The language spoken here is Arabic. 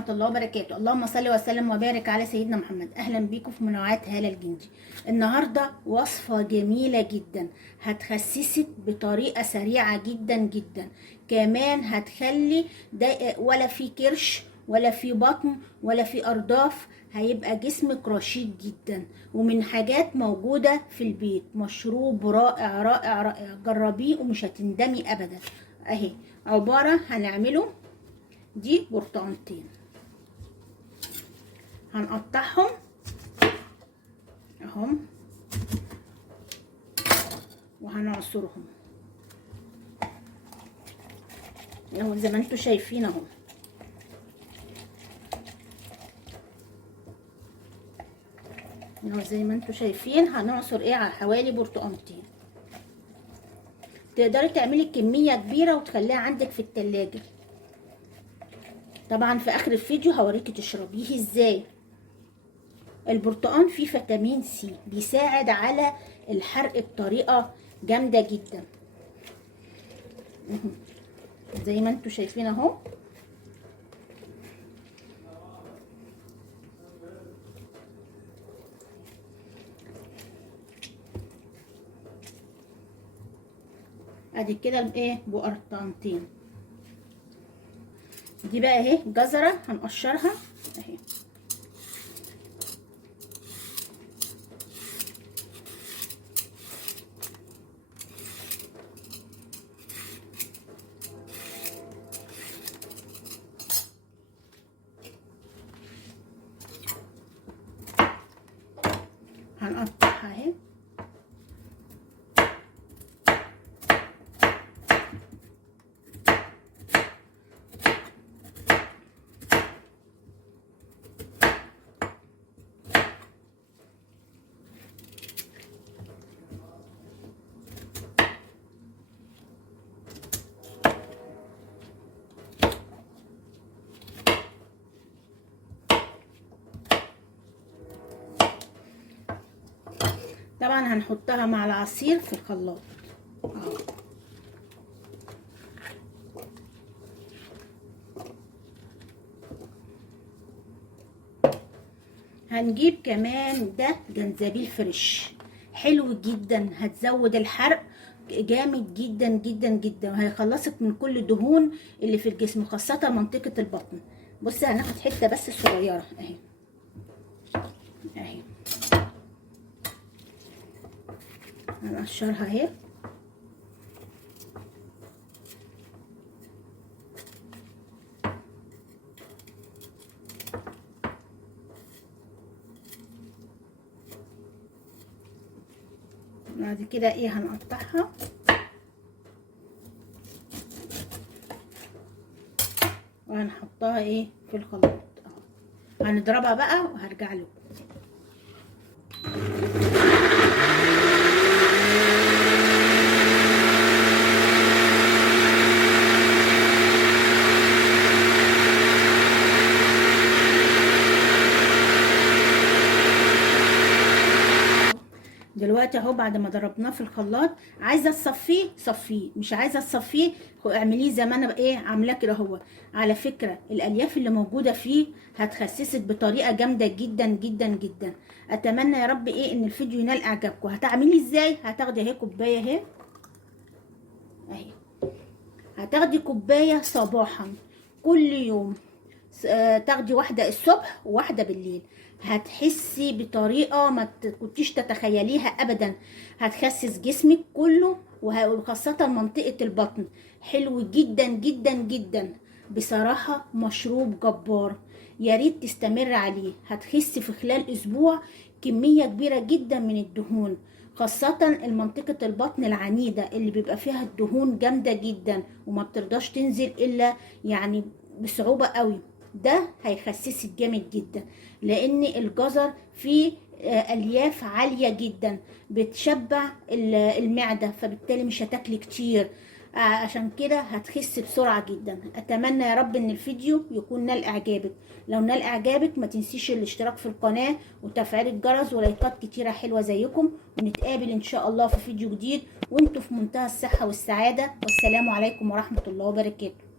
ورحمة الله وبركاته. اللهم صل وسلم وبارك على سيدنا محمد. أهلا بيكم في منوعات هالة الجندي. النهاردة وصفة جميلة جدا هتخسسك بطريقة سريعة جدا جدا، كمان هتخلي ولا في كرش ولا في بطن ولا في أرداف، هيبقى جسمك رشيق جدا، ومن حاجات موجودة في البيت. مشروب رائع رائع رائع، جربيه ومش هتندمي أبدا. اهي عبارة هنعمله، دي برتقانتين هنقطعهم اهم وهنعصرهم اهو زي ما انتوا شايفين اهو. زي ما انتوا شايفين هنعصر ايه على حوالي برتقانتين. تقدري تعملي كمية كبيرة وتخليها عندك في التلاجة. طبعا في اخر الفيديو هوريكي تشربيه ازاي. البرتقان فيه فيتامين سي بيساعد على الحرق بطريقة جامدة جدا زي ما انتوا شايفين اهو. ادي كده ايه بقرطانتين. دي بقى اهي جزرة هنقشرها اهي. هنقطعها اهي. طبعا هنحطها مع العصير في الخلاط اهو. هنجيب كمان ده جنزبيل فريش حلو جدا، هتزود الحرق جامد جدا جدا جدا، وهيخلصك من كل الدهون اللي في الجسم خاصة منطقة البطن. بصي هناخد حتة بس صغيرة اهي اهي، هنقشرها اهي. بعد كده ايه هنقطعها وهنحطها ايه في الخلاط اهو. هنضربها بقى وهرجع لكم. دلوقتي اهو بعد ما ضربناه في الخلاط، عايزه تصفيه صفيه، مش عايزه تصفيه اعمليه زي ما انا ايه عاملاه كده اهو. على فكره الالياف اللي موجوده فيه هتخسسك بطريقه جامده جدا جدا جدا. اتمنى يا رب ايه ان الفيديو ينال اعجابكم. هتعملي ازاي؟ هتاخدي اهي كوبايه اهي اهي، هتاخدي كوبايه صباحا كل يوم، تاخدي واحده الصبح وواحده بالليل. هتحسي بطريقه ما كنتيش تتخيليها ابدا. هتخسس جسمك كله وخاصه منطقه البطن. حلو جدا جدا جدا بصراحه، مشروب جبار، يا ريت تستمر عليه. هتخسي في خلال اسبوع كميه كبيره جدا من الدهون، خاصة المنطقة البطن العنيدة اللي بيبقى فيها الدهون جامدة جدا وما بترضاش تنزل الا يعني بصعوبة قوي. ده هيخسسك جامد جدا، لان الجزر فيه الياف عالية جدا بتشبع المعدة، فبالتالي مش هتاكلي كتير. عشان كده هتخس بسرعة جدا. اتمنى يا رب ان الفيديو يكون نال اعجابك. لو نال اعجابك ما تنسيش الاشتراك في القناة وتفعيل الجرس ولايكات كتيرة حلوة زيكم، ونتقابل ان شاء الله في فيديو جديد وانتوا في منتهى الصحة والسعادة. والسلام عليكم ورحمة الله وبركاته.